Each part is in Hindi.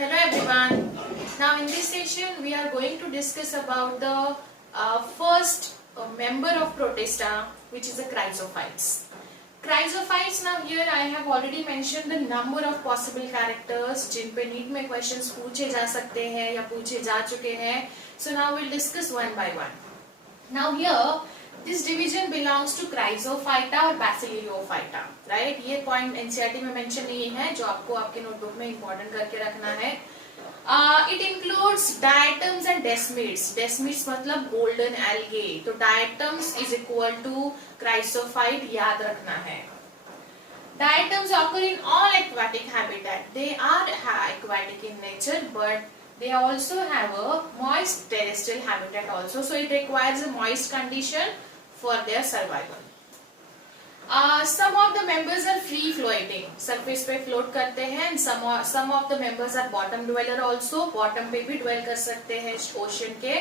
Hello everyone. Now in this session we are going to discuss about the first member of Protista, which is the chrysophytes. Chrysophytes, now here I have already mentioned the number of possible characters जिन पे नीट में questions पूछे जा सकते हैं या पूछे जा चुके हैं. So now we'll discuss one by one. Now here this division belongs to Chrysophyta और Basidiophyta, right? ये point NCERT में mention नहीं है, जो आपको आपके notebook में important करके रखना है. It includes diatoms and desmids. Desmids मतलब golden algae. तो diatoms is equal to chrysophyte, याद रखना है. Diatoms occur in all aquatic habitat. They are aquatic in nature, but they also have a moist terrestrial habitat also. So it requires a moist condition for their survival. Some of the members are free floating, surface पे float करते हैं, and some of the members are bottom dweller also, bottom पे भी dwell कर सकते हैं ocean के.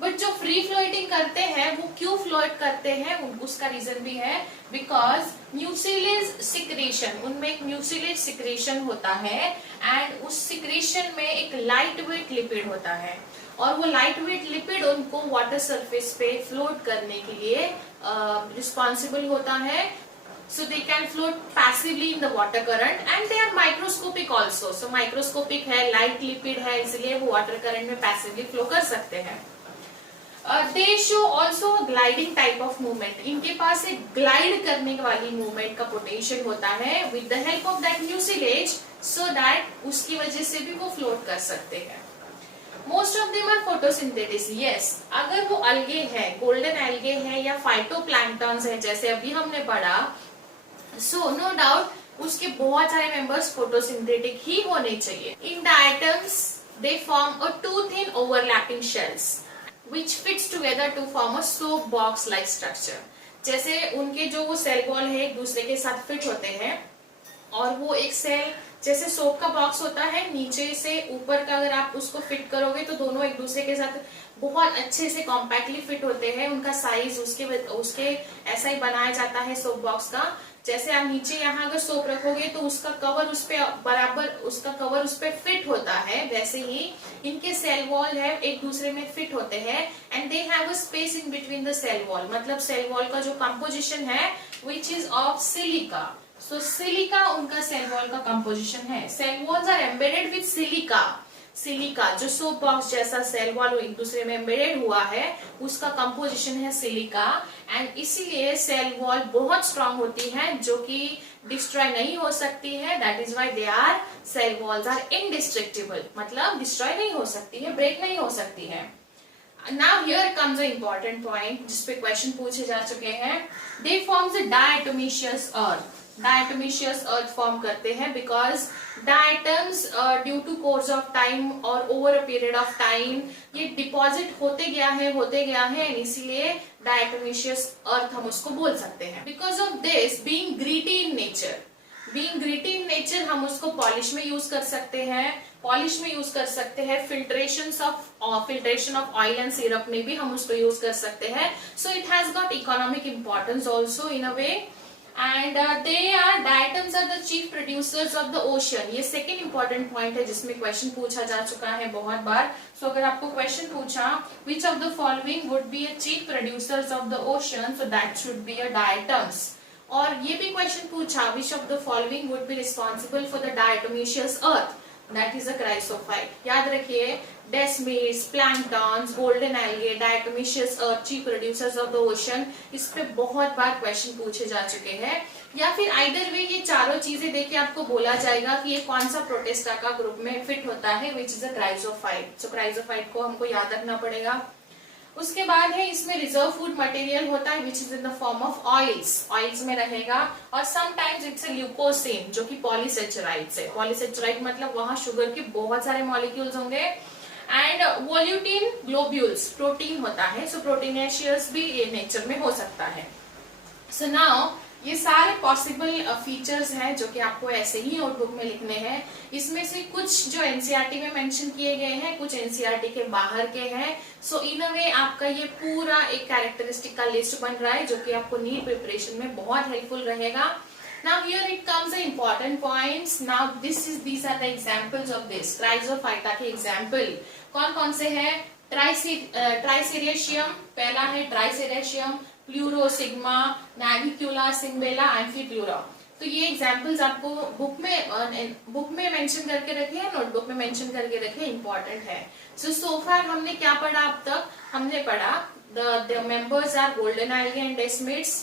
But जो free floating करते हैं वो क्यों float करते हैं, उसका reason भी है, because mucilage secretion, उनमें एक mucilage secretion होता है, and उस secretion में एक lightweight lipid होता है, और वो lightweight lipid उनको water surface पे float करने के लिए responsible होता है. So they can float passively in the water current and they are microscopic also. So microscopic है, light lipid है, इसलिए वो water current में passively flow कर सकते हैं. They show also a gliding type of movement. इनके पास एक glide करने वाली movement का potential होता है with the help of that mucilage, so that उसकी वजह से भी वो float कर सकते हैं. Most of them are photosynthetic. Yes, अगर वो algae है, golden algae है या phytoplanktons है, जैसे अभी हमने पढ़ा, so no doubt उसके बहुत सारे members photosynthetic ही होने चाहिए. In diatoms, they form a two thin overlapping shells, which fits together to form a soap box like structure. जैसे उनके जो वो सेल वॉल है एक दूसरे के साथ फिट होते हैं, और वो एक सेल जैसे सोप का बॉक्स होता है, नीचे से ऊपर का अगर आप उसको फिट करोगे तो दोनों एक दूसरे के साथ बहुत अच्छे से कॉम्पैक्टली फिट होते हैं. उनका साइज उसके ऐसा ही बनाया जाता है सोप बॉक्स का. जैसे आप नीचे यहाँ अगर सोप रखोगे तो उसका कवर उस पे बराबर उसका कवर उस पे फिट होता है, वैसे ही इनके सेल वॉल है एक दूसरे में फिट होते हैं. And they have a space in between the cell wall, मतलब सेल वॉल का जो कंपोजिशन है which is of silica. So silica उनका सेल वॉल का कंपोजिशन है. Cell walls are embedded with silica. Silica जो सोप बॉक्स जैसा सेल वॉल एक दूसरे में एम्बेडेड हुआ है, उसका कंपोजिशन है सिलिका. एंड इसीलिए सेल वॉल बहुत स्ट्रांग होती है, जो कि डिस्ट्रॉय नहीं हो सकती है. That is why they are cell walls are indestructible, मतलब डिस्ट्रॉय नहीं हो सकती है, ब्रेक नहीं हो सकती है. Now here comes an important point जिसपे क्वेश्चन पूछे जा चुके हैं. They forms a diatomaceous earth. Diatomaceous earth form करते हैं because diatoms due to course of time और over a period of time ये डिपॉजिट होते गया है, इसीलिए diatomaceous earth हम उसको बोल सकते हैं. Because of this being gritty in nature हम उसको पॉलिश में यूज कर सकते हैं, filtration of oil and syrup में भी हम उसको यूज कर सकते हैं. So it has got economic importance also in a way. And diatoms are the chief producers of the ocean. ये सेकेंड इंपॉर्टेंट पॉइंट है जिसमें क्वेश्चन पूछा जा चुका है बहुत बार. सो अगर आपको क्वेश्चन पूछा which of the following would be a chief producers of the ocean, so that should be a diatoms. और ये भी क्वेश्चन पूछा which of the following would be responsible for the diatomaceous earth, that is a chrysophyte. याद रखिए, desmids, planktons, golden algae, diatomaceous earth, chief producers of the ocean, इस पे बहुत बार क्वेश्चन पूछे जा चुके हैं. या फिर आइदर वे ये चारों चीजें देके आपको बोला जाएगा कि ये कौन सा प्रोटिस्टा का ग्रुप में फिट होता है, which is a chrysophyte. So chrysophyte को हमको याद रखना पड़ेगा. उसके बाद है इसमें रिजर्व फूड मटेरियल होता है which is in the form of oils में रहेगा, और समटाइम्स इट्स अ ल्यूकोसिन जो कि पॉलीसेचराइड्स है. पॉलीसेचराइड मतलब वहां शुगर के बहुत सारे मॉलिक्यूल्स होंगे. एंड वोल्यूटिन ग्लोब्यूल्स प्रोटीन होता है. सो प्रोटीनेशियस भी ये नेचर में हो सकता है. सो नाउ ये सारे पॉसिबल फीचर्स हैं जो कि आपको ऐसे ही नोटबुक में लिखने हैं. इसमें से कुछ जो एनसीईआरटी में मेंशन किए गए हैं, कुछ एनसीईआरटी के बाहर के हैं. सो इन अ वे आपका ये पूरा एक कैरेक्टरिस्टिक का लिस्ट बन रहा है जो कि आपको नीट प्रिपरेशन में बहुत हेल्पफुल रहेगा. Now here it comes the important points. Now these are the examples of this क्राइजोफाइटा के एग्जाम्पल कौन कौन से हैं? ट्राइसेरेशियम पहला है, ट्राइसेरेशियम, प्लूरो, सिग्मा, नाविक्यूला, सिंबेला, एम्फीप्लूरा। तो ये एग्जाम्पल्स आपको बुक में मेंशन करके रखे हैं, नोटबुक में मेंशन करके रखे, इंपॉर्टेंट है। सो फार हमने क्या पढ़ा अब तक? हमने पढ़ा the members are golden algae and desmids,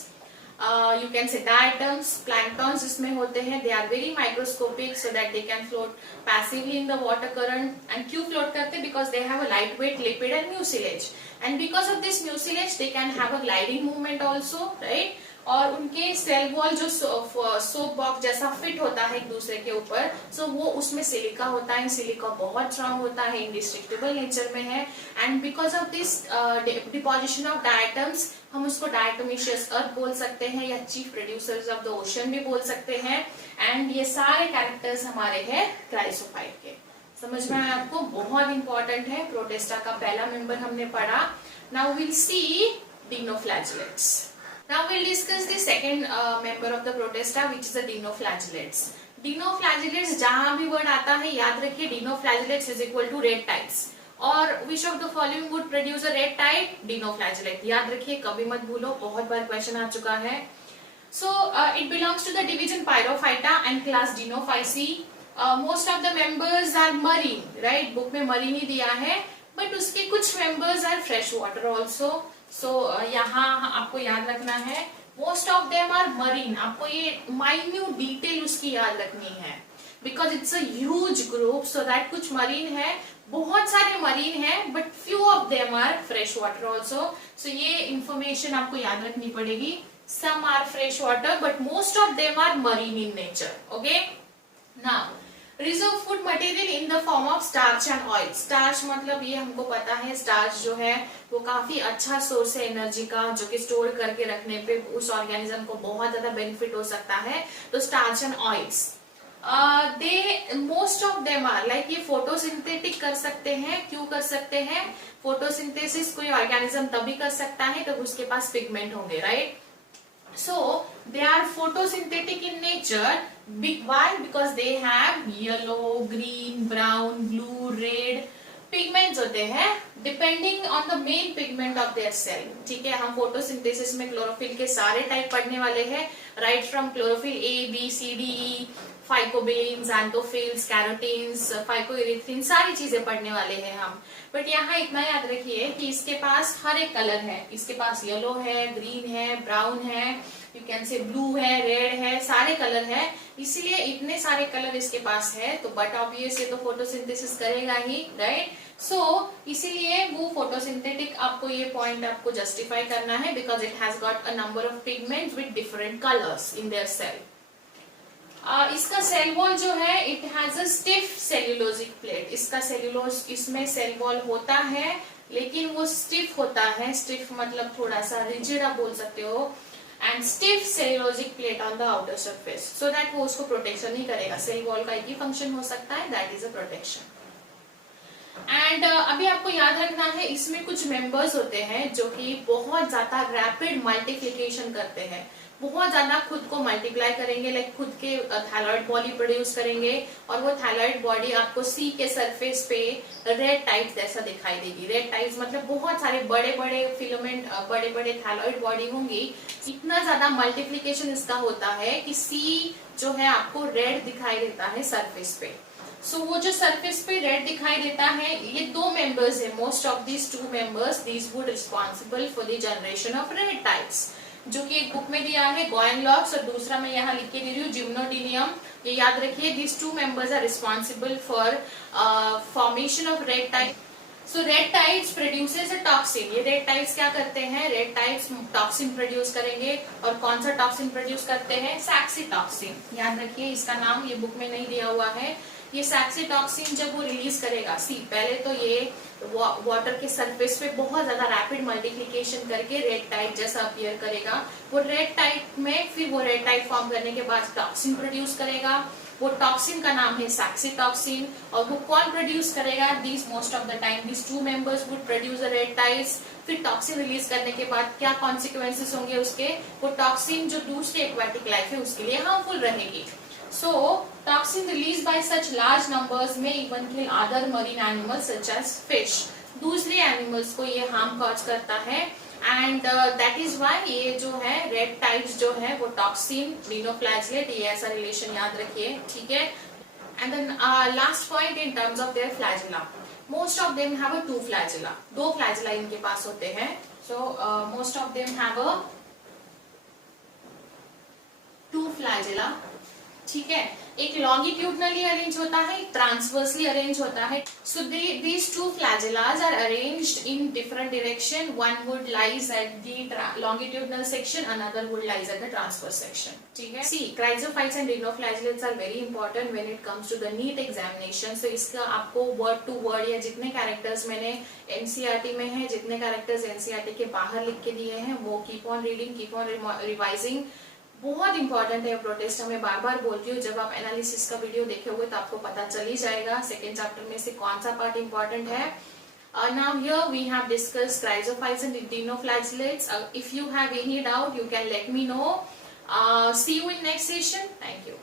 you can say diatoms, planktons जिसमें होते हैं, they are very microscopic so that they can float passively in the water current। and क्यों float करते? because they have a lightweight lipid and mucilage, and because of this mucilage they can have a gliding movement also, right? और उनके सेल वॉल जो सोप बॉक्स जैसा फिट होता है एक दूसरे के ऊपर, सो वो उसमें सिलिका होता है, सिलिका बहुत स्ट्रांग होता है, इंडिस्ट्रक्टिबल नेचर में है। And because of this deposition of diatoms हम उसको डायटोमिशियस अर्थ बोल सकते हैं या chief producers of the ocean भी बोल सकते हैं। एंड ये सारे कैरेक्टर्स हमारे हैं क्राइसोफाइट के। समझ में आया आपको? बहुत इंपॉर्टेंट है। प्रोटेस्टा का पहला मेंबर हमने पढ़ा। Now will see dinoflagellates। Now we'll discuss the second member of the protista, which is the dinoflagellates। dinoflagellates जहां भी वर्ड आता है याद रखिए dinoflagellates is equal to red tides। और which of the following would produce a red tide? dinoflagellate। याद रखिए, कभी मत भूलो, बहुत बार क्वेश्चन आ चुका है। So it belongs to the division Pyrophyta and class Dinophyceae। Most of the members are marine, right? Book में marine ही दिया है, but उसके कुछ members are fresh water also। सो यहाँ आपको याद रखना है most of them are marine. आपको ये माइन्यूट डिटेल उसकी याद रखनी है because it's a huge group, so that कुछ मरीन है, बहुत सारे मरीन है, but few of them are fresh water also. So ये इंफॉर्मेशन आपको याद रखनी पड़ेगी। Some are fresh water but most of them are marine in nature. Okay, now reserve food material in the form of starch and oil. Starch मतलब ये हमको पता है, स्टार्च जो है वो काफी अच्छा सोर्स है एनर्जी का, जो कि स्टोर करके रखने पे उस ऑर्गेनिज्म को बहुत ज्यादा बेनिफिट हो सकता है। तो starch and oils they most of them are like ये फोटोसिंथेटिक कर सकते हैं। क्यों कर सकते हैं? फोटोसिंथेसिस कोई ऑर्गेनिज्म तभी कर सकता है जब उसके पास पिगमेंट होंगे, right? So they are photosynthetic in nature. Why? Because they have yellow, green, brown, blue, red pigments होते हैं depending on the main pigment of their cell। ठीक है, हम फोटोसिंथेसिस में क्लोरोफिल के सारे टाइप पढ़ने वाले हैं, right from chlorophyll A, B, C, D, E, phycobilin, xanthophylls, carotenes, phycoerythrin, सारी चीजें पढ़ने वाले हैं हम। बट यहाँ इतना याद रखिए कि इसके पास हर एक कलर है, इसके पास येलो है, ग्रीन है, ब्राउन है, यू कैन से ब्लू है, रेड है, सारे कलर है। इसीलिए इतने सारे कलर इसके पास है, तो बट ऑब्वियस ये तो फोटोसिंथेसिस करेगा ही, राइट? सो इसीलिए वो फोटोसिंथेटिक, आपको ये पॉइंट आपको जस्टिफाई करना है because it has got a number of pigment with different colours in their cell. इसका सेल वॉल जो है it has a stiff cellulosic plate. इसका सेल्यूलोज, इसमें सेल वॉल होता है लेकिन वो स्टिफ होता है। स्टिफ मतलब थोड़ा सा रिजिड आप बोल सकते हो। And stiff cellulosic plate on the outer surface, so that वो उसको प्रोटेक्शन ही करेगा। सेल वॉल का एक ही फंक्शन हो सकता है, that is a protection. And अभी आपको याद रखना है इसमें कुछ मेंबर्स होते हैं जो कि बहुत ज्यादा रैपिड मल्टीप्लिकेशन करते हैं, बहुत ज्यादा खुद को मल्टीप्लाई करेंगे, लाइक खुद के थायराइड बॉडी प्रोड्यूस करेंगे, और वो थायराइड बॉडी आपको सी के सरफेस पे रेड टाइप्स जैसा दिखाई देगी। रेड टाइप्स मतलब बहुत सारे बड़े बड़े फिलामेंट, बड़े बड़े थायराइड बॉडी होंगी। इतना ज्यादा मल्टीप्लिकेशन इसका होता है कि सी जो है आपको रेड दिखाई देता है सरफेस पे। सो वो जो सरफेस पे रेड दिखाई देता है, ये दो मेंबर्स है, most of these two members, these would responsible for the generation of red types, जो कि एक बुक में दिया है गोएनलॉक्स, और दूसरा मैं यहाँ लिख के दे रही हूँ जिम्नोडिनियम। ये याद रखिए, these two members are responsible for formation of red tide. So red tides produces a toxin. ये रेड टाइप्स क्या करते हैं? रेड टाइप्स टॉक्सिन प्रोड्यूस करेंगे, और कौन सा टॉक्सिन प्रोड्यूस करते हैं? सैक्सीटॉक्सिन। याद रखिए, इसका नाम ये बुक में नहीं दिया हुआ है। ये सैक्सीटॉक्सिन जब वो रिलीज करेगा, सी पहले तो ये वाटर के सरफेस पे बहुत ज्यादा रैपिड मल्टीप्लिकेशन करके रेड टाइप जैसा अपीयर करेगा। वो रेड टाइप में फिर वो रेड टाइप फॉर्म करने के बाद टॉक्सिन प्रोड्यूस करेगा, वो टॉक्सिन का नाम है सैक्सीटॉक्सिन। और वो कौन प्रोड्यूस करेगा? These most of the time these two members would produce the red tides. फिर टॉक्सिन रिलीज करने के बाद क्या कॉन्सिक्वेंसेस होंगे उसके? वो टॉक्सिन जो दूसरी एक्वाटिक लाइफ है उसके लिए हार्मफुल रहेगी। So, toxin released by such large numbers may even kill other marine animals such as fish. दूसरे एनिमल्स को ये हार्म कॉज करता है एंड दैट इज व्हाई ये जो है रेड टाइड्स जो है वो टॉक्सिन डिनोफ्लैजिलेट, ये ऐसा रिलेशन याद रखिए, ठीक है। And then last point in terms of their flagella, most of them have a two flagella, दो फ्लैजिला इनके पास होते हैं। So most of them have a two flagella, ठीक है। एक लॉन्गिट्यूडनली अरेंज होता है, एक ट्रांसवर्सली अरेंज होता है। So these two flagellas are arranged in different direction, one would lies at the longitudinal section, another would lies at the transverse section, ठीक है। See chrysophytes and dinoflagellates are very important when it comes to the NEET examination. So इसका आपको वर्ड टू वर्ड या जितने कैरेक्टर्स मैंने एनसीईआरटी में है, जितने कैरेक्टर्स एनसीईआरटी के बाहर लिख के दिए हैं, वो keep on reading, keep on revising. बहुत इंपॉर्टेंट है प्रोटेस्टा, मैं बार बार बोलती हूँ, जब आप एनालिसिस का वीडियो देखोगे तो आपको पता चल ही जाएगा सेकेंड चैप्टर में से कौन सा पार्ट इंपॉर्टेंट है। Now here we have discussed chrysophytes and dinoflagellates. If you have any doubt you can let me know. See you in next session. Thank you.